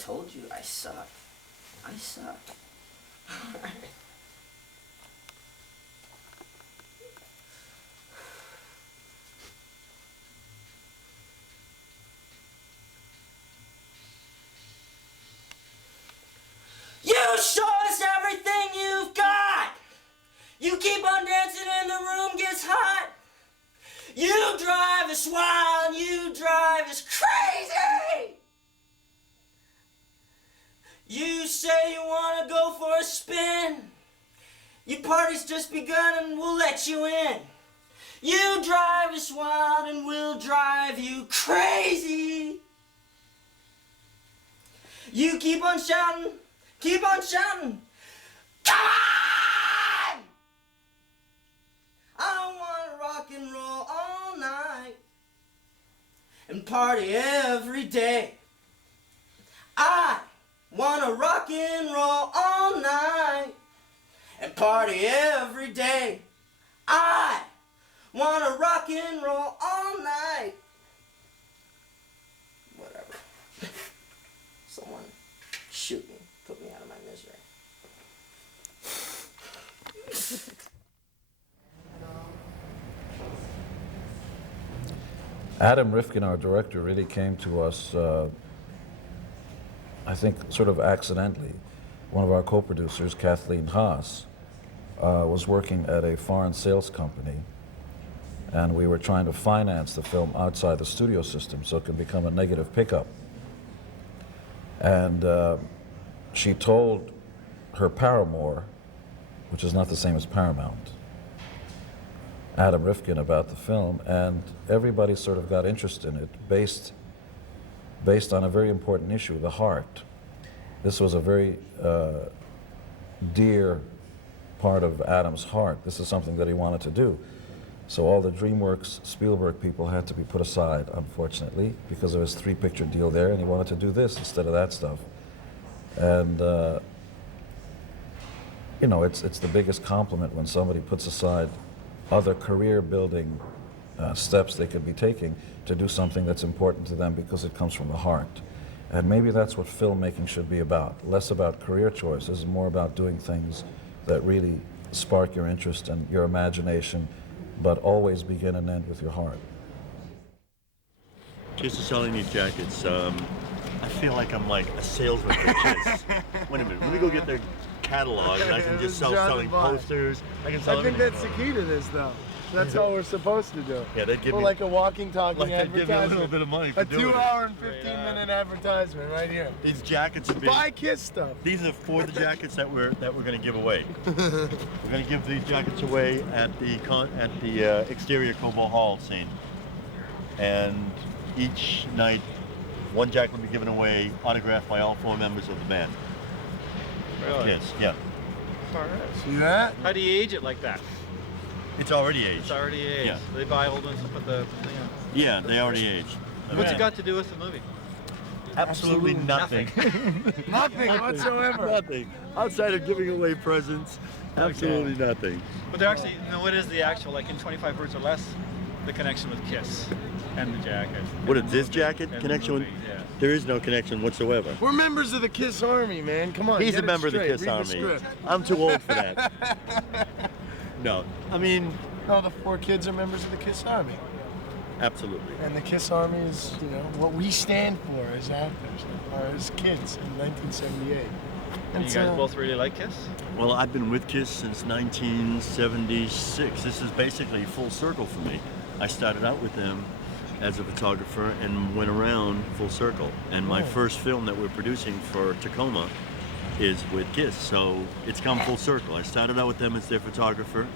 told you, I suck. I suck. You show us everything you've got. You keep on dancing and the room gets hot. You drive us wild, you drive us crazy. You say you want to go for a spin. Your party's just begun and we'll let you in. You drive us wild and we'll drive you crazy. You keep on shouting, keep on shouting. Come on! I want to rock and roll all night and party every day. I want to rock and roll all night and party every day. I want to rock and roll all night. Whatever. Someone shoot me, put me out of my misery. Adam Rifkin, our director, really came to us, I think, sort of accidentally. One of our co-producers, Kathleen Haas, was working at a foreign sales company, and we were trying to finance the film outside the studio system so it could become a negative pickup. And she told her paramour, which is not the same as Paramount, Adam Rifkin, about the film, and everybody sort of got interested in it based on a very important issue, the heart. This was a very dear part of Adam's heart. This is something that he wanted to do. So all the DreamWorks Spielberg people had to be put aside, unfortunately, because of his 3-picture deal there, and he wanted to do this instead of that stuff. And you know, it's the biggest compliment when somebody puts aside other career-building steps they could be taking to do something that's important to them because it comes from the heart. And maybe that's what filmmaking should be about. Less about career choices, more about doing things that really spark your interest and your imagination, but always begin and end with your heart. Kiss is selling these jackets. I feel like I'm like a salesman for Kiss. Wait a minute, let me go get their catalog and I can just start selling posters. I think that's the key to this, though. That's how we're supposed to do it. Yeah, they'd give me like a walking, talking advertisement. Give me a little bit of money for doing it. A 2-hour and 15-minute advertisement right here. These jackets are big. Buy Kiss stuff. These are for the jackets that we're going to give away. We're going to give these jackets away at the exterior Cobalt Hall scene, and each night, one jacket will be given away, autographed by all 4 members of the band. Really? Yes, yeah. All right. See that? How do you age it like that? It's already aged. It's already aged. Yeah. They buy old ones and put the thing on. Yeah, they already aged. What's it got to do with the movie? Absolutely nothing. Nothing whatsoever. Nothing. Outside of giving away presents, absolutely nothing. But they're actually, you know, what is the actual, like in 25 Words or Less, the connection with Kiss and the jacket? What is this jacket connection with? Yeah. There is no connection whatsoever. We're members of the Kiss Army, man. Come on. He's a member of the Kiss Read Army. the script. I'm too old for that. No, I mean... No, the 4 kids are members of the Kiss Army. Absolutely. And the Kiss Army is, you know, what we stand for as actors, or as kids in 1978. And you guys both really like Kiss? Well, I've been with Kiss since 1976. This is basically full circle for me. I started out with them as a photographer and went around full circle. And my first film that we're producing for Tacoma is with Kiss, so it's come full circle. I started out with them as their photographer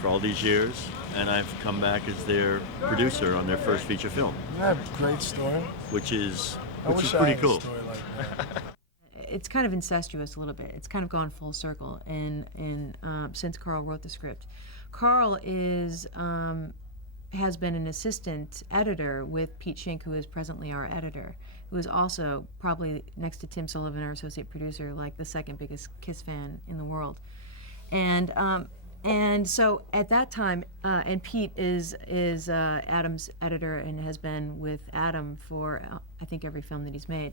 for all these years, and I've come back as their producer on their first feature film. Yeah, great story. Which is I pretty cool. had a story like that. It's kind of incestuous a little bit. It's kind of gone full circle, and since Carl wrote the script, Carl has been an assistant editor with Pete Schink, who is presently our editor, who is also probably next to Tim Sullivan, our associate producer, like the 2nd biggest Kiss fan in the world, and so at that time, and Pete is Adam's editor and has been with Adam for I think every film that he's made.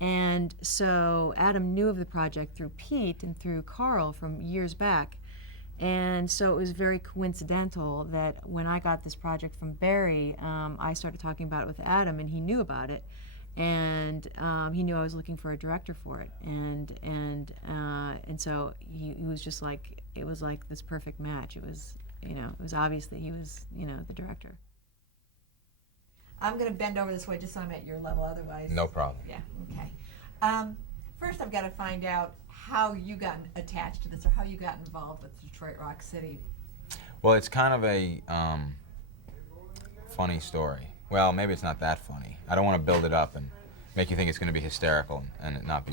And so Adam knew of the project through Pete and through Carl from years back. And so it was very coincidental that when I got this project from Barry, I started talking about it with Adam, and he knew about it. And he knew I was looking for a director for it. And so he was just like, it was like this perfect match. It was, it was obvious that he was, the director. I'm going to bend over this way just so I'm at your level, otherwise. No problem. Yeah, okay. First, I've got to find out how you got attached to this, or how you got involved with Detroit Rock City. Well, it's kind of a funny story. Well, maybe it's not that funny. I don't want to build it up and make you think it's going to be hysterical and it not be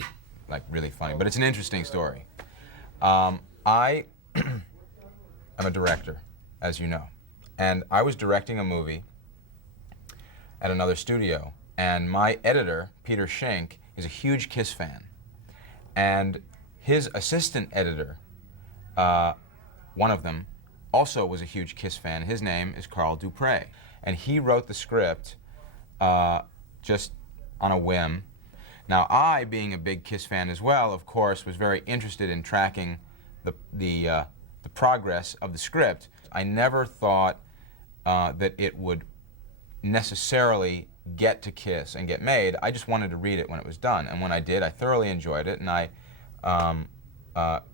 like really funny, but it's an interesting story. I am a director, as you know, and I was directing a movie at another studio, and my editor, Peter Schenk, is a huge Kiss fan. And his assistant editor, one of them, also was a huge Kiss fan. His name is Carl Dupre. And he wrote the script just on a whim. Now, I, being a big Kiss fan as well, of course, was very interested in tracking the progress of the script. I never thought that it would necessarily get to Kiss and get made. I just wanted to read it when it was done. And when I did, I thoroughly enjoyed it, and I kind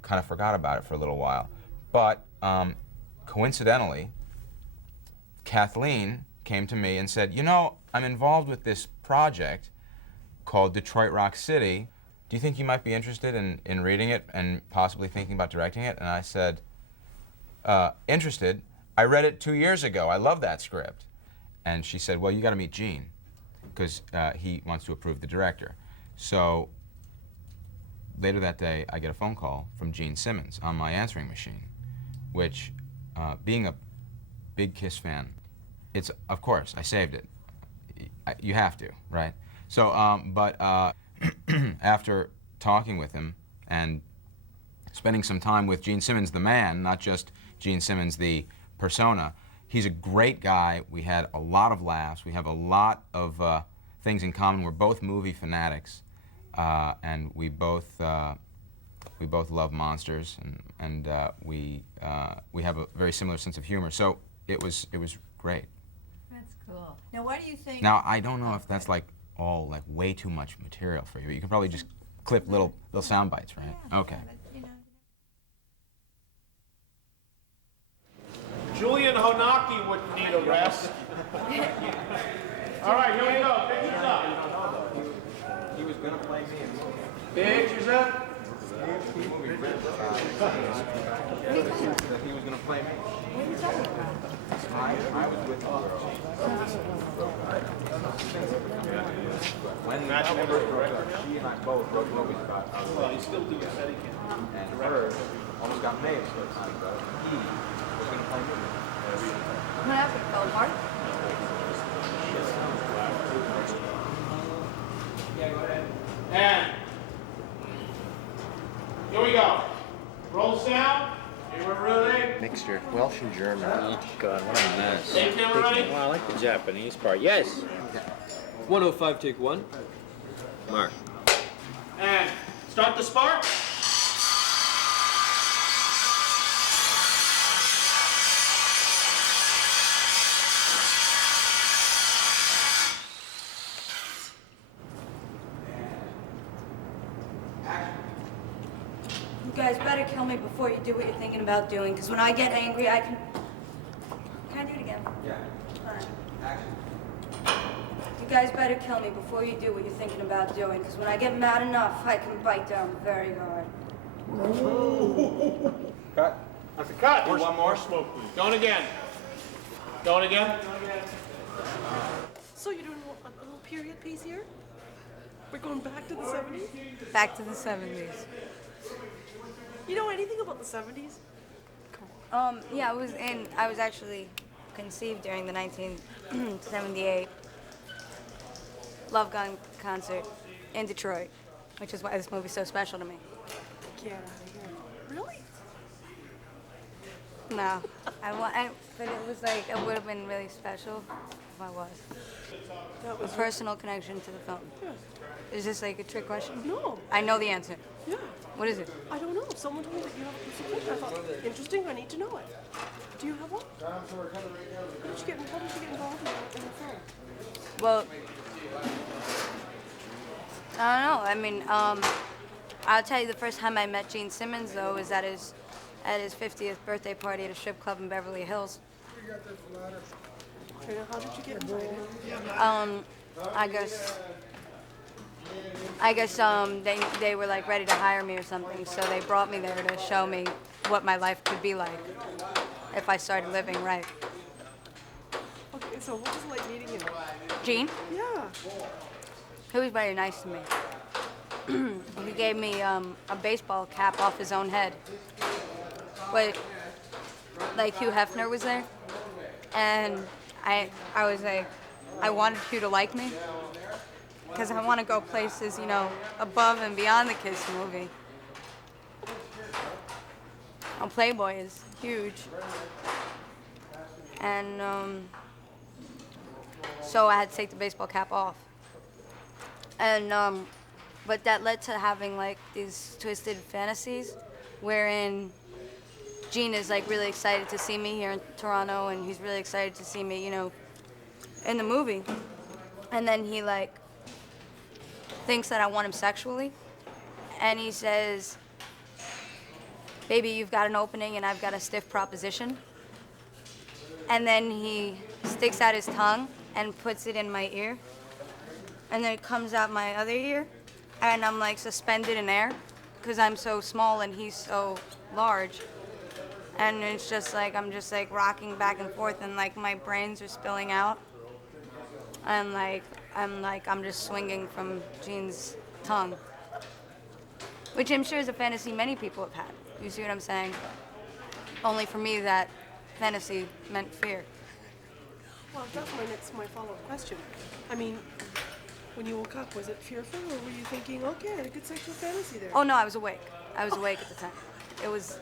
of forgot about it for a little while. But coincidentally, Kathleen came to me and said, I'm involved with this project called Detroit Rock City. Do you think you might be interested in reading it and possibly thinking about directing it? And I said, interested? I read it 2 years ago. I love that script. And she said, well, you got to meet Gene, because he wants to approve the director. So later that day, I get a phone call from Gene Simmons on my answering machine, which, being a big Kiss fan, it's, of course, I saved it. You have to, right? So, but after talking with him and spending some time with Gene Simmons, the man, not just Gene Simmons, the persona, he's a great guy. We had a lot of laughs. We have a lot of things in common. We're both movie fanatics, and we both love monsters, and we have a very similar sense of humor. So it was great. That's cool. Now, why do you think? Now, I don't know if that's like all like way too much material for you. You can probably just clip little sound bites, right? Yeah, Okay. but, Julian Honaki wouldn't need a rest. All right, here we go. Pictures up. He was going to play me. Pictures up. He was going to play me. what are you talking about? I was with the girl. When Imagine ever director. she and I both wrote movies about our Well, he's still doing Steadicam. and her almost got made a short time ago. He was going to play me. What happened? Fell apart? And here we go. Roll sound. Here we're ready. Mixture, Welsh and German. Oh God, what a mess. Hey, camera ready? Well, I like the Japanese part. Yes. 105, take one. Mark. And start the spark. You guys better kill me before you do what you're thinking about doing, because when I get angry, I can... Can I do it again? Yeah. Fine. Action. You guys better kill me before you do what you're thinking about doing, because when I get mad enough, I can bite down very hard. Cut. That's a cut. Do one more. Smoke, please. Going again. Going again. So you're doing a little period piece here? We're going back to the 70s? Back to the 70s. You know anything about the 70s? Yeah, I was actually conceived during the 1978 Love Gun concert in Detroit, which is why this movie's so special to me. Get out of here. Really? No, but it was like, it would have been really special if I was. That A was personal connection to the film. Yeah. Is this like a trick question? No. I know the answer. Yeah. What is it? I don't know. Someone told me that you have a personal connection. I thought, interesting, I need to know it. Do you have one? How did you get involved in the film? Well, I don't know. I mean, I'll tell you the first time I met Gene Simmons, though, was at his 50th birthday party at a strip club in Beverly Hills. Okay, now how did you get invited? I guess they were like ready to hire me or something, so they brought me there to show me what my life could be like if I started living right. Okay, so what was it like meeting him? Gene? Yeah. He was very nice to me. He gave me a baseball cap off his own head. But, like, Hugh Hefner was there, and I was like, I wanted Hugh to like me, because I want to go places, you know, above and beyond the Kiss movie. Playboy is huge. And so I had to take the baseball cap off. And but that led to having like these twisted fantasies wherein Gene is like really excited to see me here in Toronto, and he's really excited to see me, you know, in the movie. And then he like thinks that I want him sexually, and he says, "Baby, you've got an opening and I've got a stiff proposition." And then he sticks out his tongue and puts it in my ear, and then it comes out my other ear, and I'm like suspended in air because I'm so small and he's so large. And it's just like I'm just like rocking back and forth, and like my brains are spilling out, and like I'm just swinging from Gene's tongue, which I'm sure is a fantasy many people have had. You see what I'm saying? Only for me, that fantasy meant fear. Well, that's my follow-up question. I mean, when you woke up, was it fearful, or were you thinking, okay, I had a good sexual fantasy there? Oh no, I was awake. I was awake at the time. It was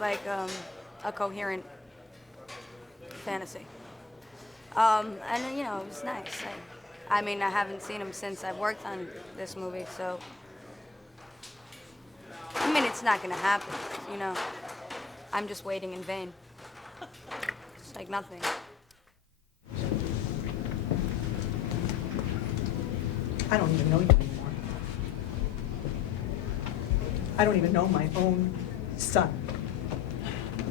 like a coherent fantasy. And you know, it was nice. I mean, I haven't seen him since I've worked on this movie, so I mean, it's not gonna happen, you know. I'm just waiting in vain. It's like nothing. I don't even know you anymore. I don't even know my own son.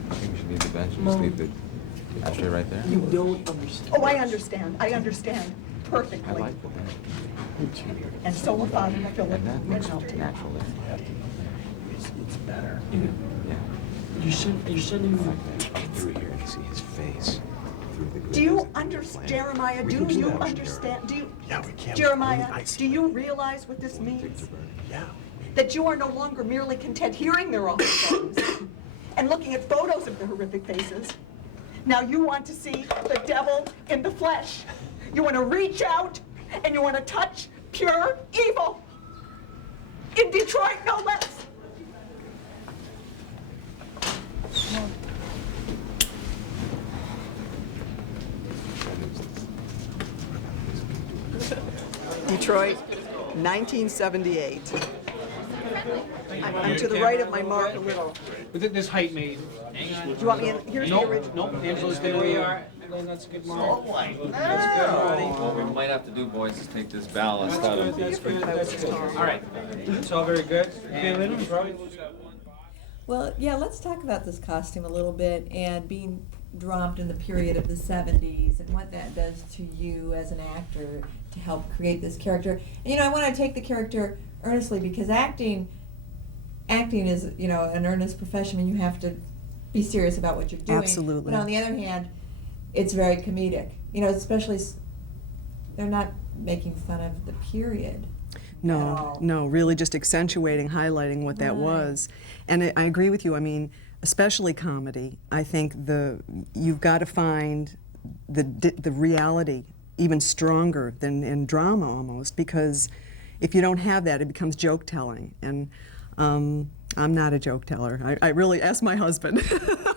I think we should leave the bench and just leave the ashtray right there. You don't understand. Oh, I understand. I understand perfectly. I like the bench. And so will Father Philip. And that looks natural. It's better. Yeah. You shouldn't Through here and see his face. Do you understand, Jeremiah? Do you understand? Do you? Yeah, we can't. Jeremiah, do you realize what this means? Yeah. That you are no longer merely content hearing their awful names and looking at photos of the horrific faces. Now you want to see the devil in the flesh. You want to reach out and you want to touch pure evil. In Detroit, no less. Detroit, 1978. I'm to the right of my mark a little. With this height made. Do you want me in? Here's the original. Nope, Angela, stay where you are. That's a good mark. What we might have to do, boys, is take this ballast out of these. All right, it's all very good. Okay, Lynn, probably. Well, yeah, let's talk about this costume a little bit and being dropped in the period of the 70s and what that does to you as an actor to help create this character. And, you know, I want to take the character earnestly because acting is, you know, an earnest profession and you have to be serious about what you're doing. Absolutely. But on the other hand, it's very comedic. You know, especially they're not making fun of the period. No, no, really just accentuating, highlighting what that was. And I agree with you. I mean, especially comedy, I think you've got to find the reality even stronger than in drama almost, because if you don't have that, it becomes joke telling. And I'm not a joke teller. I really ask my husband.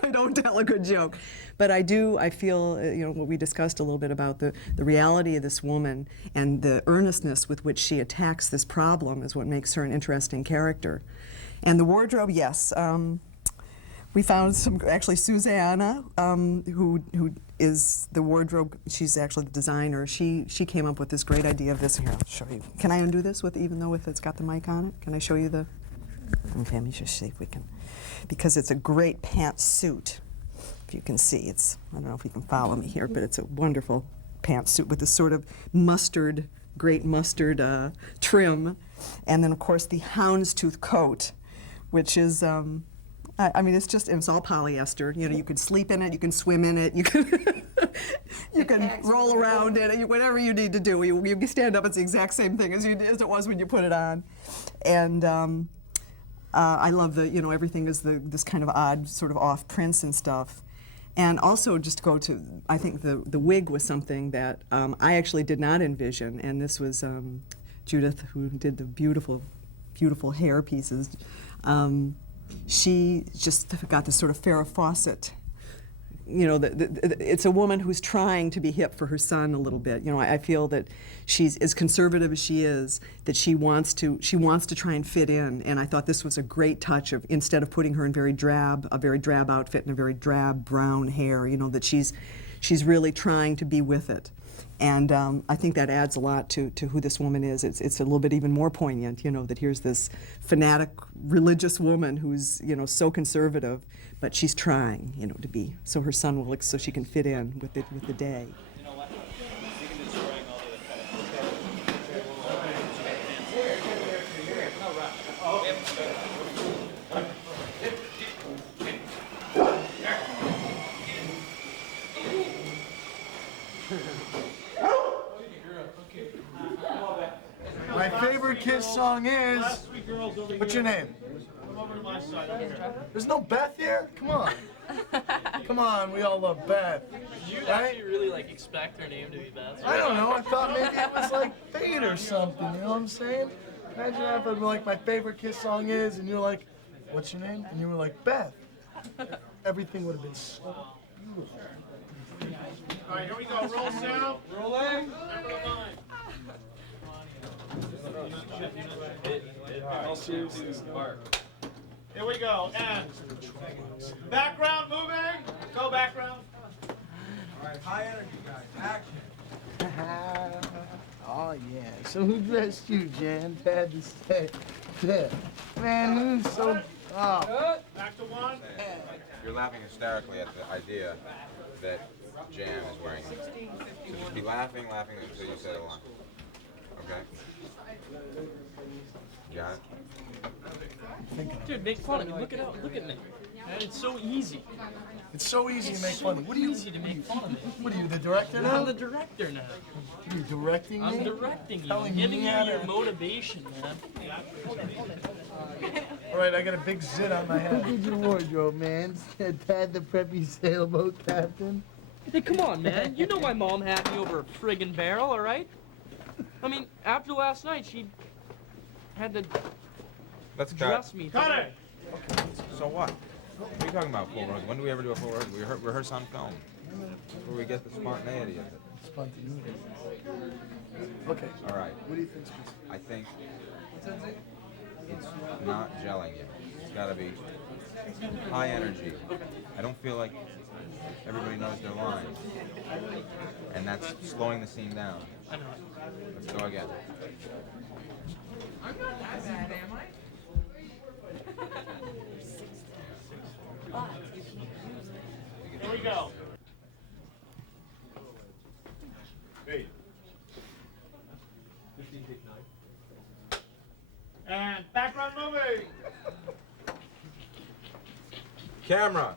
I don't tell a good joke. But I feel, you know, what we discussed a little bit about the reality of this woman and the earnestness with which she attacks this problem is what makes her an interesting character. And the wardrobe, yes. We found actually Susanna, who is the wardrobe, she's actually the designer. She came up with this great idea of this. Here, I'll show you. Can I undo this even though if it's got the mic on it? Can I show you the, okay, let me just see if we can, because it's a great pantsuit. If you can see, I don't know if you can follow me here, but it's a wonderful pantsuit with this sort of great mustard trim. And then of course the houndstooth coat, which is, I mean, it's all polyester. You know, you can sleep in it, you can swim in it, you can you can roll around in it, whatever you need to do. You can stand up, it's the exact same thing as it was when you put it on. And I love you know, everything is this kind of odd sort of off prints and stuff. And also just to go to, I think the wig was something that I actually did not envision, and this was Judith who did the beautiful, beautiful hair pieces. She just got this sort of Farrah Fawcett. You know, it's a woman who's trying to be hip for her son a little bit. You know, I feel that she's as conservative as she is, that she wants to try and fit in. And I thought this was a great touch of, instead of putting her in a very drab outfit and a very drab brown hair, you know, that she's really trying to be with it. And I think that adds a lot to who this woman is. It's a little bit even more poignant, you know, that here's this fanatic religious woman who's, you know, so conservative, but she's trying, you know, to be, so her son will, so she can fit in with the day. My favorite Kiss song is, what's your name? There's no Beth here? Come on. Come on, we all love Beth. Did you actually really like expect her name to be Beth? I don't know, I thought maybe it was like fate or something, you know what I'm saying? Imagine if I'd be like, my favorite Kiss song is, and you're like, what's your name? And you were like, Beth. Everything would have been so beautiful. All right, here we go. Roll sound. Rolling. Here we go. And background moving. Go background. All right, high energy, guys. Action. Oh yeah. So who dressed you, Jan? Had to say, yeah. Man, who's so? Oh. Back to one. You're laughing hysterically at the idea that Jan is wearing it. So just be laughing until you say the line. Okay? Got it? Dude, make fun of me. Look at me. Man, it's so easy. It's so easy to make fun of me. What are you? Easy to make fun of me. What are you, the director now? I'm the director now. You're directing me? I'm directing you. Telling I'm giving me you how your to- motivation, man. All right, I got a big zit on my head. Who did your wardrobe, man? Dad, the preppy sailboat captain? Hey, come on, man. You know my mom had me over a friggin' barrel, all right? I mean, after last night, she had to Let's dress cut. me. Cut it. So what? What are you talking about, full rehearsal? When do we ever do a full rehearsal? We rehearse on film. That's where we get the spontaneity of it. Spontaneity. Okay. All right. What do you think? I think it's not gelling yet. It's got to be high energy. I don't feel like everybody knows their lines. And that's slowing the scene down. I know. Let's go again. I'm not that bad, am I? Here we go. Hey. And background moving. Camera.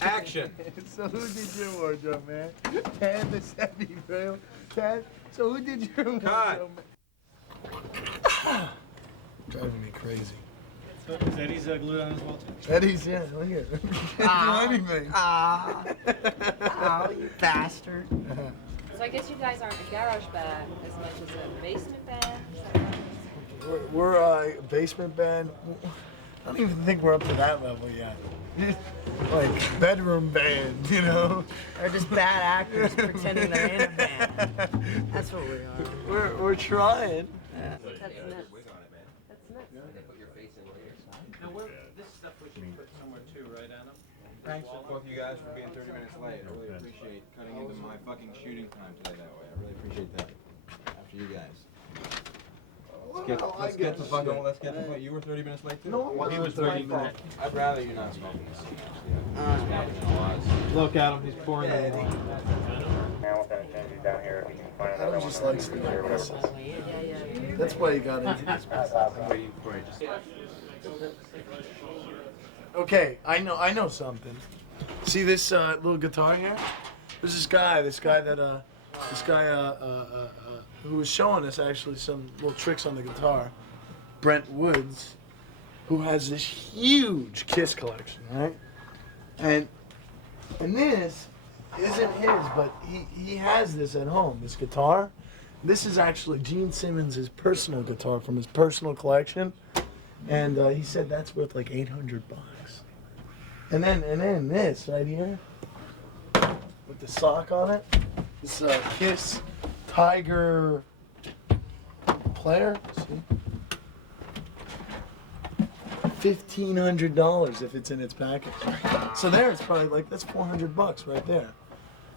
Action. So who did your wardrobe, man? Ted, the Savvy Braille. Ted, so who did your wardrobe, man? Driving me crazy. So is Eddie's glued on as well too? Eddie's, yeah, look here. Can't do anything. Oh, you bastard. So I guess you guys aren't a garage band as much as a basement band? We're a basement band. I don't even think we're up to that level yet. Like bedroom band, you know? Or just bad actors pretending they're in a band. That's what we are. We're trying. Yeah. That's nuts. That's nuts. Now, this stuff we should put somewhere too, right, Adam? Thanks to both you guys for being 30 minutes late. I really appreciate cutting into my fucking shooting time today that way. I really appreciate that. After you guys. Let's get the fuck. You were 30 minutes late too? No, Well, he was 30 minutes. I'd rather you not smoking this. Look, Adam, he's pouring it. Adam just likes the nervous. That's why he got into this. I'm waiting for it. Okay, I know something. See this little guitar here? There's this guy who was showing us actually some little tricks on the guitar, Brent Woods, who has this huge Kiss collection, right? And this isn't his, but he has this at home, this guitar. This is actually Gene Simmons' personal guitar from his personal collection. And he said that's worth like $800. And then this right here, with the sock on it, this Kiss Tiger player. See, $1,500 if it's in its package. So there, it's probably like that's $400 right there.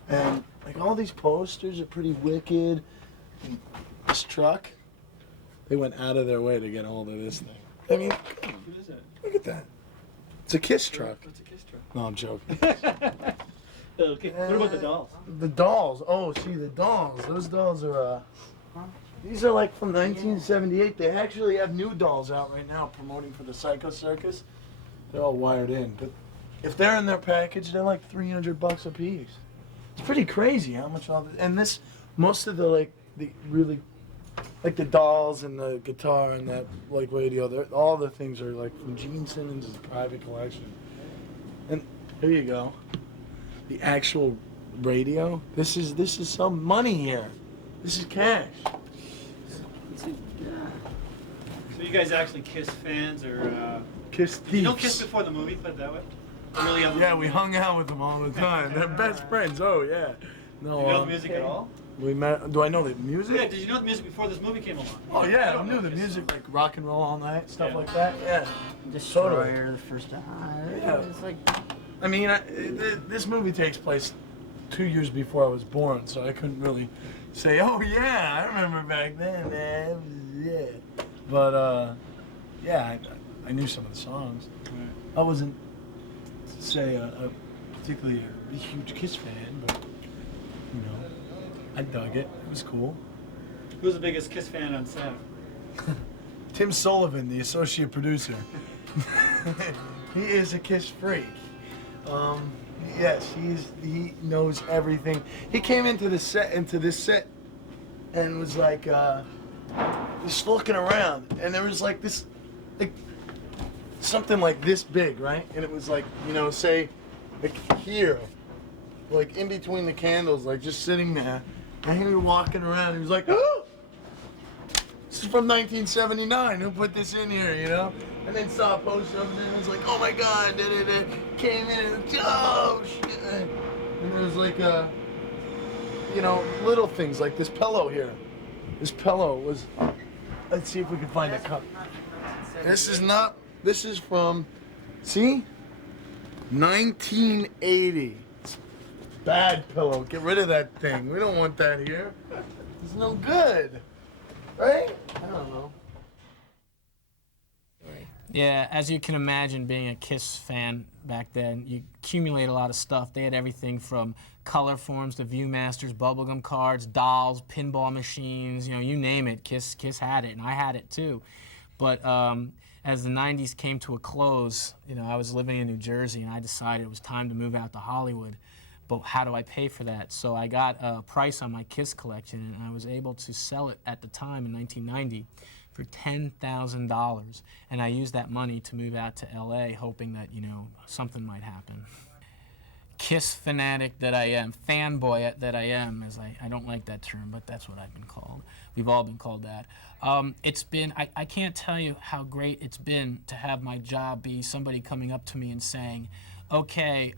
And like all these posters are pretty wicked. And this truck, they went out of their way to get a hold of this thing. I mean, What is it? look at that. It's a Kiss truck. What's a Kiss truck? No, I'm joking. Okay. What about the dolls? The dolls. Oh, see, the dolls. Those dolls are, these are like from 1978. They actually have new dolls out right now promoting for the Psycho Circus. They're all wired in. But if they're in their package, they're like $300 a piece. It's pretty crazy how much all this. And this, most of the, the really, like the dolls and the guitar and that, like, radio, all the things are, like, from Gene Simmons' private collection. And here you go. The actual radio. This is some money here. This is cash. So you guys actually Kiss fans, or Kiss thieves. you don't Kiss before the movie, put it that way? Or really on the Yeah, movie? we hung out with them all the time. They're best friends. Oh yeah. No. Do you know the music at all? We met. Do I know the music? Yeah, did you know the music before this movie came along? Oh I yeah, I don't knew know the Kiss. music, like rock and roll all night, stuff Yeah. like that. Yeah. Destroyer the first time. Yeah. It's like, I mean, this movie takes place 2 years before I was born, so I couldn't really say, oh yeah, I remember back then, man. Yeah. But yeah, I knew some of the songs. I wasn't, say, a particularly a huge Kiss fan, but you know, I dug it. It was cool. Who's the biggest Kiss fan on set? Tim Sullivan, the associate producer. He is a Kiss freak. Yes, he knows everything. He came into this set, and was like, just looking around, and there was like this, like, something like this big, right? And it was like, you know, say, like here, like in between the candles, like just sitting there, and he was walking around. He was like, oh! This is from 1979. Who put this in here, you know? And then saw a poster of it and was like, oh my God, came in and, oh shit. And there was like, you know, little things like this pillow here. This pillow was, let's see if we can find a cup. This is from, see? 1980. Bad pillow, get rid of that thing. We don't want that here. It's no good. Right? I don't know. Yeah, as you can imagine, being a Kiss fan back then, you accumulate a lot of stuff. They had everything from color forms to Viewmasters, bubblegum cards, dolls, pinball machines, you know, you name it. Kiss had it, and I had it too. But as the 90s came to a close, you know, I was living in New Jersey, and I decided it was time to move out to Hollywood. But how do I pay for that? So I got a price on my Kiss collection, and I was able to sell it at the time in 1990 for $10,000. And I used that money to move out to LA, hoping that, you know, something might happen. Kiss fanatic that I am, fanboy that I am, as I don't like that term, but that's what I've been called. We've all been called that. It's been, I can't tell you how great it's been to have my job be somebody coming up to me and saying, okay,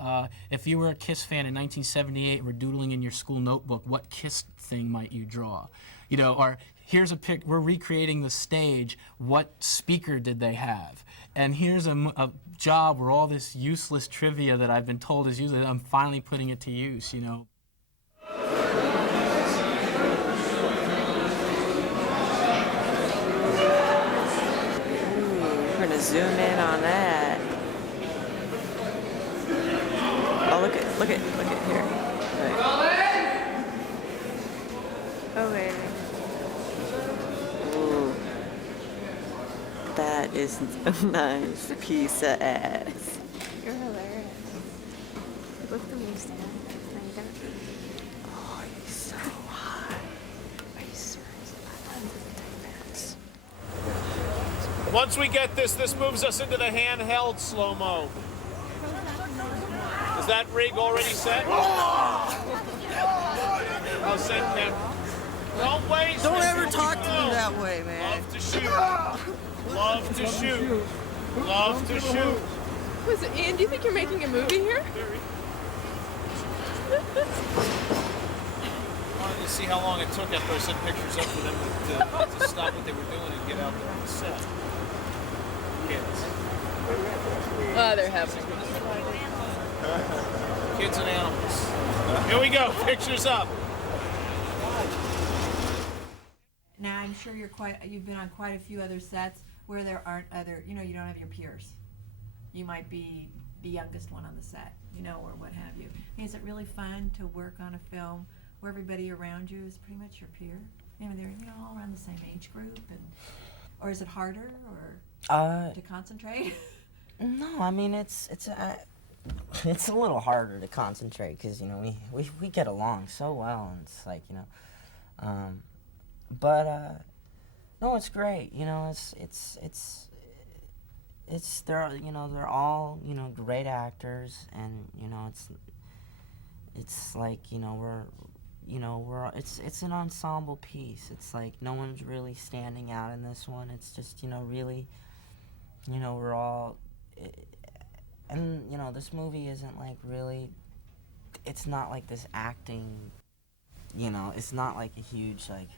if you were a Kiss fan in 1978 and were doodling in your school notebook, what Kiss thing might you draw? You know, or here's a pic, we're recreating the stage, what speaker did they have? And here's a job where all this useless trivia that I've been told is useless, I'm finally putting it to use, you know. We're gonna zoom in on that. Oh, look at here. Right. Oh, wait. Ooh. That is a nice piece of ass. You're hilarious. Look at me stand. Oh, he's so hot. Are you serious? Once we get this moves us into the handheld slow-mo. Is that rig already set? I'll set them. Don't waste. Don't ever talk to me that way, man. Love to shoot. Love to shoot. Love to shoot. Was it, Ian, do you think you're making a movie here? Wanted to see how long it took after I sent pictures up for them to stop what they were doing and get out there on the set. Kids. Oh, they're having Kids and animals. Here we go. Pictures up. Now I'm sure you've been on quite a few other sets where there aren't other, you know, you don't have your peers. You might be the youngest one on the set, you know, or what have you. Is it really fun to work on a film where everybody around you is pretty much your peer? I mean, they're, you know, all around the same age group, and or is it harder or to concentrate? No, I mean it's a little harder to concentrate because, you know, we get along so well, and it's like, you know, no, it's great, you know, they're, you know, they're all, you know, great actors, and, you know, it's like, you know, it's an ensemble piece. It's like no one's really standing out in this one. It's just, you know, really, you know, we're all, and, you know, this movie isn't like really, it's not like this acting, you know, it's not like a huge, like,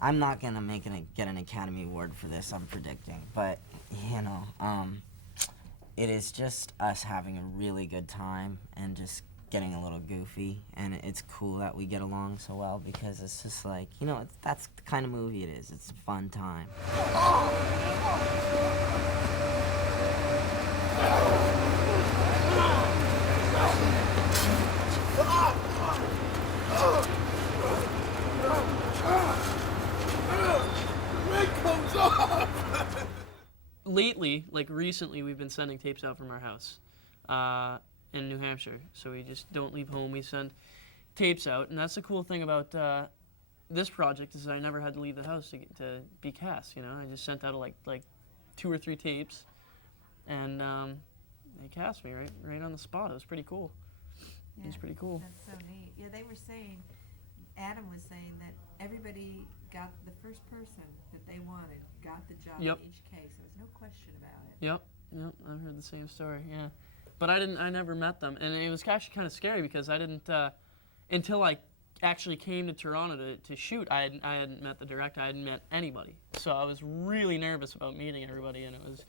I'm not gonna get an Academy Award for this, I'm predicting, but, you know, it is just us having a really good time and just getting a little goofy, and it's cool that we get along so well because it's just like, you know, that's the kind of movie it is. It's a fun time. Lately, like recently, we've been sending tapes out from our house in New Hampshire. So we just don't leave home. We send tapes out, and that's the cool thing about this project is I never had to leave the house to be cast. You know, I just sent out like 2 or 3 tapes, and they cast me right on the spot. It was pretty cool. Yeah, it was pretty cool. That's so neat. Yeah, they were saying, Adam was saying that everybody got the first person that they wanted, got the job Yep. in each case. There was no question about it. Yep, I've heard the same story. Yeah, but I never met them, and it was actually kind of scary because I didn't until I actually came to Toronto to shoot. I hadn't met the director. I hadn't met anybody, so I was really nervous about meeting everybody, and it was.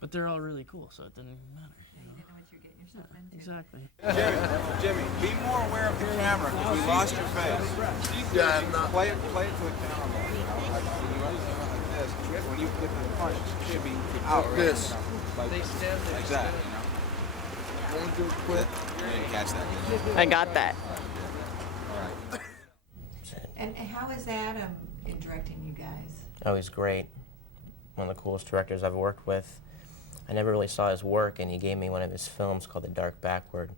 But they're all really cool, so it didn't even matter. Yeah, you didn't know what you're getting yourself into. Exactly. Jimmy, be more aware of the camera because we lost your face. Yeah, I'm not. Play it to the camera more. You know? Like when you run like this, when you get the punch, it should be out. Right? This. You know? Like that, you know? One good quit. You didn't catch that. I got that. All right. And how is Adam in directing you guys? Oh, he's great. One of the coolest directors I've worked with. I never really saw his work, and he gave me one of his films called The Dark Backward,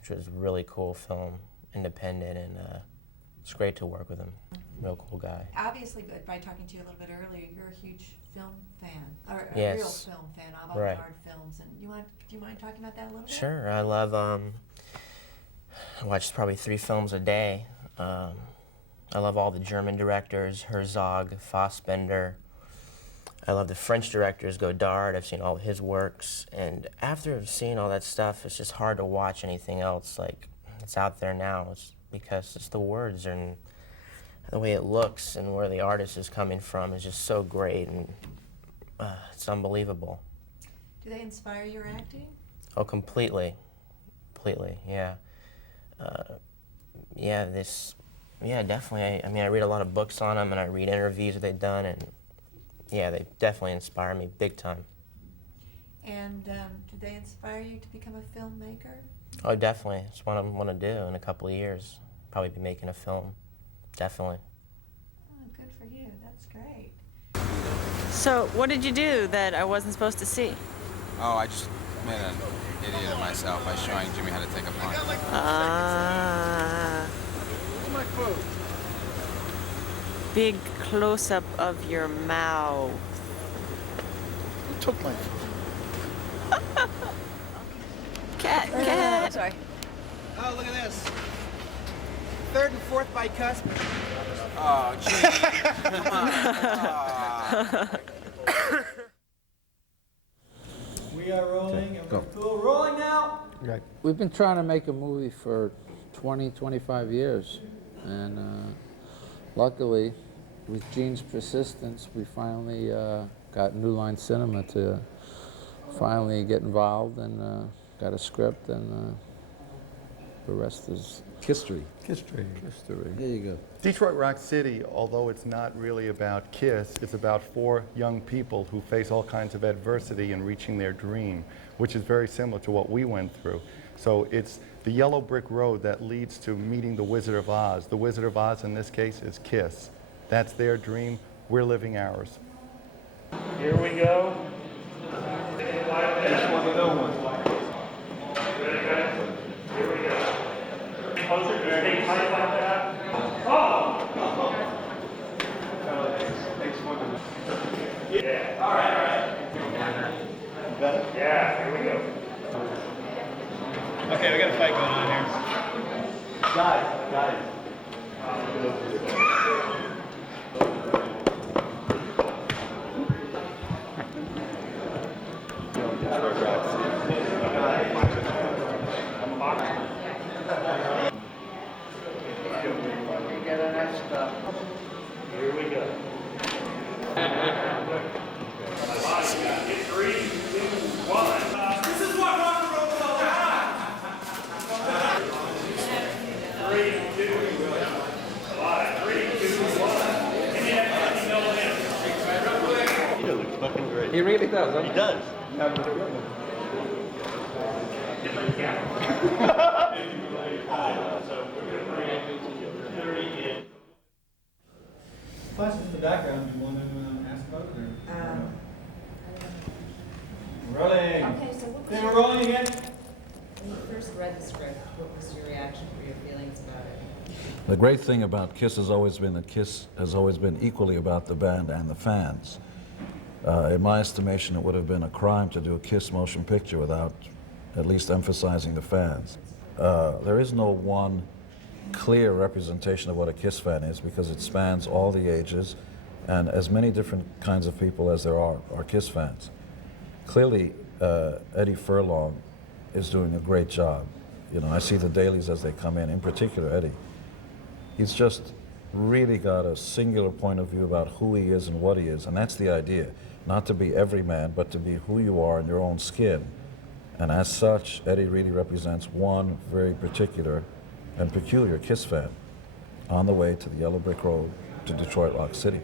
which was a really cool film, independent, and it's great to work with him. Real cool guy. Obviously, but by talking to you a little bit earlier, you're a huge film fan, or a Yes. real film fan, avant-garde films. And do you mind talking about that a little bit? Sure. I love, I watch probably 3 films a day. I love all the German directors, Herzog, Fassbinder. I love the French directors, Godard. I've seen all of his works. And after seeing all that stuff, it's just hard to watch anything else like it's out there now. It's because it's the words and the way it looks and where the artist is coming from is just so great, and it's unbelievable. Do they inspire your acting? Oh, completely. Completely, yeah. Yeah, definitely. I mean, I read a lot of books on them, and I read interviews that they've done, and yeah, they definitely inspire me big time. And do they inspire you to become a filmmaker? Oh, definitely. It's what I want to do in a couple of years. Probably be making a film. Definitely. Oh, good for you. That's great. So, what did you do that I wasn't supposed to see? Oh, I just made an idiot of myself by showing Jimmy how to take a punch. My food. Big close-up of your mouth. Who took my food? Cat. Sorry. Oh, look at this. 3rd and 4th bicuspid. Oh, Jimmy. Come on. We are rolling, and we're go. cool. Rolling now. Right. We've been trying to make a movie for 20, 25 years, and luckily, with Gene's persistence, we finally got New Line Cinema to finally get involved and got a script, and the rest is History. history. There you go. Detroit Rock City, although it's not really about Kiss, it's about 4 young people who face all kinds of adversity in reaching their dream, which is very similar to what we went through. So it's the yellow brick road that leads to meeting the Wizard of Oz. The Wizard of Oz in this case is Kiss. That's their dream. We're living ours. Here we go. This one, the new one. Here we go. Closer, stay tight like that. Oh! Yeah, all right. Yeah, here we go. Okay, we got a fight going on here. Guys. Here we go. 3, 2, 1. This is what rock and roll is all about. 3, 2, 1. 3, 2, 1. Give me that He looks fucking great. He really does, huh? He does. Plus, just the background, you want to ask about it? Or? Rolling. Okay, so what was Then your- we're rolling again. When you first read the script, what was your reaction or your feelings about it? The great thing about Kiss has always been that Kiss has always been equally about the band and the fans. In my estimation, it would have been a crime to do a Kiss motion picture without at least emphasizing the fans. There is no one clear representation of what a Kiss fan is because it spans all the ages and as many different kinds of people as there are Kiss fans. Clearly, Eddie Furlong is doing a great job. You know, I see the dailies as they come in particular Eddie. He's just really got a singular point of view about who he is and what he is, and that's the idea. Not to be every man, but to be who you are in your own skin. And as such, Eddie really represents one very particular and peculiar Kiss fan on the way to the Yellow Brick Road to Detroit Rock City.